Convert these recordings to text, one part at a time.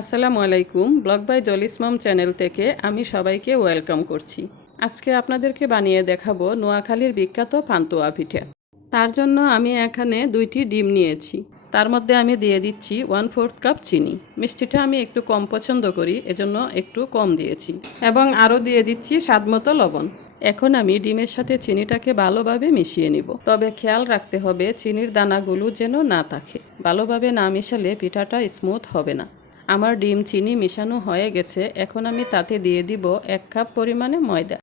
আসসালামু আলাইকুম। Blog by জলিস মম চ্যানেল থেকে আমি সবাইকে ওয়েলকাম করছি। আজকে আপনাদেরকে বানিয়ে দেখাবো নোয়াখালীর বিখ্যাত পান্তুয়া পিঠা। তার জন্য আমি এখানে 2টি ডিম নিয়েছি। তার মধ্যে আমি দিয়ে দিচ্ছি 1/4 কাপ চিনি। মিষ্টিটা আমি একটু কম পছন্দ করি, এজন্য একটু কম দিয়েছি। এবং আরও দিয়ে দিচ্ছি স্বাদমতো লবণ। এখন আমি ডিমের সাথে চিনিটাকে ভালোভাবে মিশিয়ে নিব। তবে খেয়াল রাখতে হবে চিনির দানাগুলো যেন না থাকে। ভালোভাবে না মিশালে পিঠাটা স্মুথ হবে না। আমার ডিম চিনি মিশানো হয়ে গেছে। এখন আমি তাতে দিয়ে দিব 1 কাপ পরিমাণে ময়দা।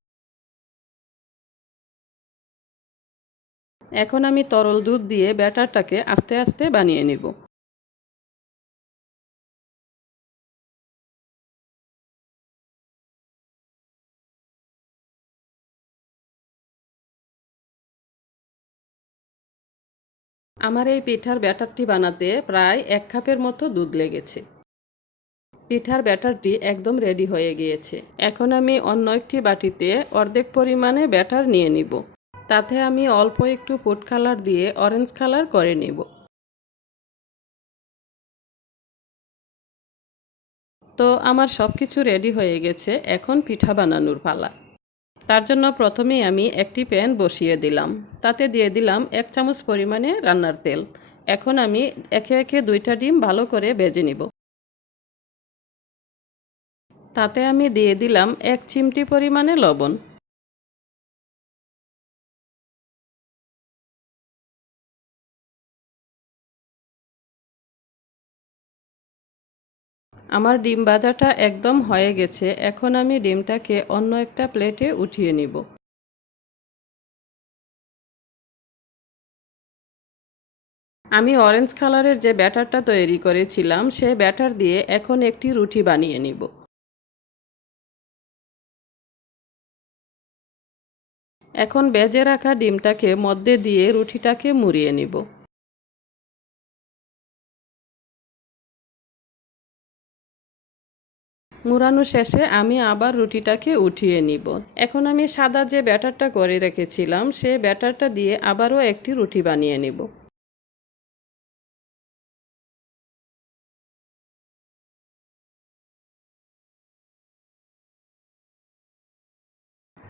এখন আমি তরল দুধ দিয়ে ব্যাটারটাকে আস্তে আস্তে বানিয়ে নিব। আমার এই পিঠার ব্যাটারটি বানাতে প্রায় 1 কাপের মতো দুধ লেগেছে। পিঠার ব্যাটারটি একদম রেডি হয়ে গিয়েছে। এখন আমি অন্য একটি বাটিতে অর্ধেক পরিমাণে ব্যাটার নিয়ে নিব। তাতে আমি অল্প একটু ফুড কালার দিয়ে অরেঞ্জ কালার করে নিব। তো আমার সব কিছু রেডি হয়ে গেছে। এখন পিঠা বানানোর পালা। তার জন্য প্রথমেই আমি একটি প্যান বসিয়ে দিলাম। তাতে দিয়ে দিলাম 1 চামচ পরিমাণে রান্নার তেল। এখন আমি একে একে 2টা ডিম ভালো করে ভেজে নিব। তাতে আমি দিয়ে দিলাম 1 চিমটি পরিমাণে লবণ। আমার ডিম ভাজাটা একদম হয়ে গেছে। এখন আমি ডিমটাকে অন্য একটা প্লেটে উঠিয়ে নিব। আমি অরেঞ্জ কালারের যে ব্যাটারটা তৈরি করেছিলাম সেই ব্যাটার দিয়ে এখন একটি রুটি বানিয়ে নিব। এখন ভেজে রাখা ডিমটাকে মধ্যে দিয়ে রুটিটাকে মুড়িয়ে নিব। মুড়ানো শেষে আমি আবার রুটিটাকে উঠিয়ে নিব। এখন আমি সাদা যে ব্যাটারটা করে রেখেছিলাম সেই ব্যাটারটা দিয়ে আবারও একটি রুটি বানিয়ে নিব।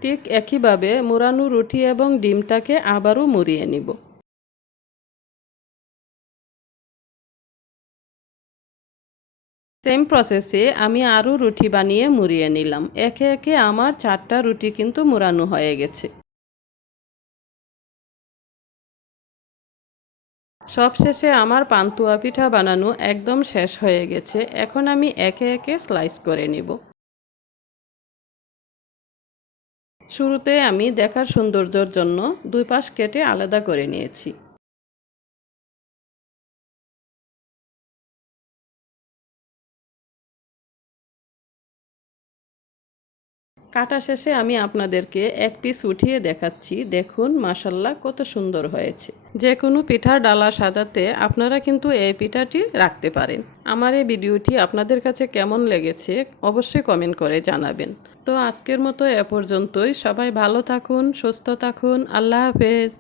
ঠিক একইভাবে মুড়ানো রুটি এবং ডিমটাকে আবারও মুড়িয়ে নিব। সেম প্রসেসে আমি আরও রুটি বানিয়ে মুড়িয়ে নিলাম। একে একে আমার 4টা রুটি কিন্তু মুড়ানো হয়ে গেছে। সবশেষে আমার পান্তুয়া পিঠা বানানো একদম শেষ হয়ে গেছে। এখন আমি একে একে স্লাইস করে নিব। শুরুতে আমি দেখার সৌন্দর্যের জন্য 2 পাশ কেটে আলাদা করে নিয়েছি। কাটা শেষে আমি আপনাদেরকে 1 পিস উঠিয়ে দেখাচ্ছি। দেখুন মাশাল্লাহ কত সুন্দর হয়েছে। যে কোনো পিঠার ডালা সাজাতে আপনারা কিন্তু এই পিঠাটি রাখতে পারেন। আমার এই ভিডিওটি আপনাদের কাছে কেমন লেগেছে অবশ্যই কমেন্ট করে জানাবেন। তো আজকের মতো এ পর্যন্তই। সবাই ভালো থাকুন, সুস্থ থাকুন। আল্লাহ হাফেজ।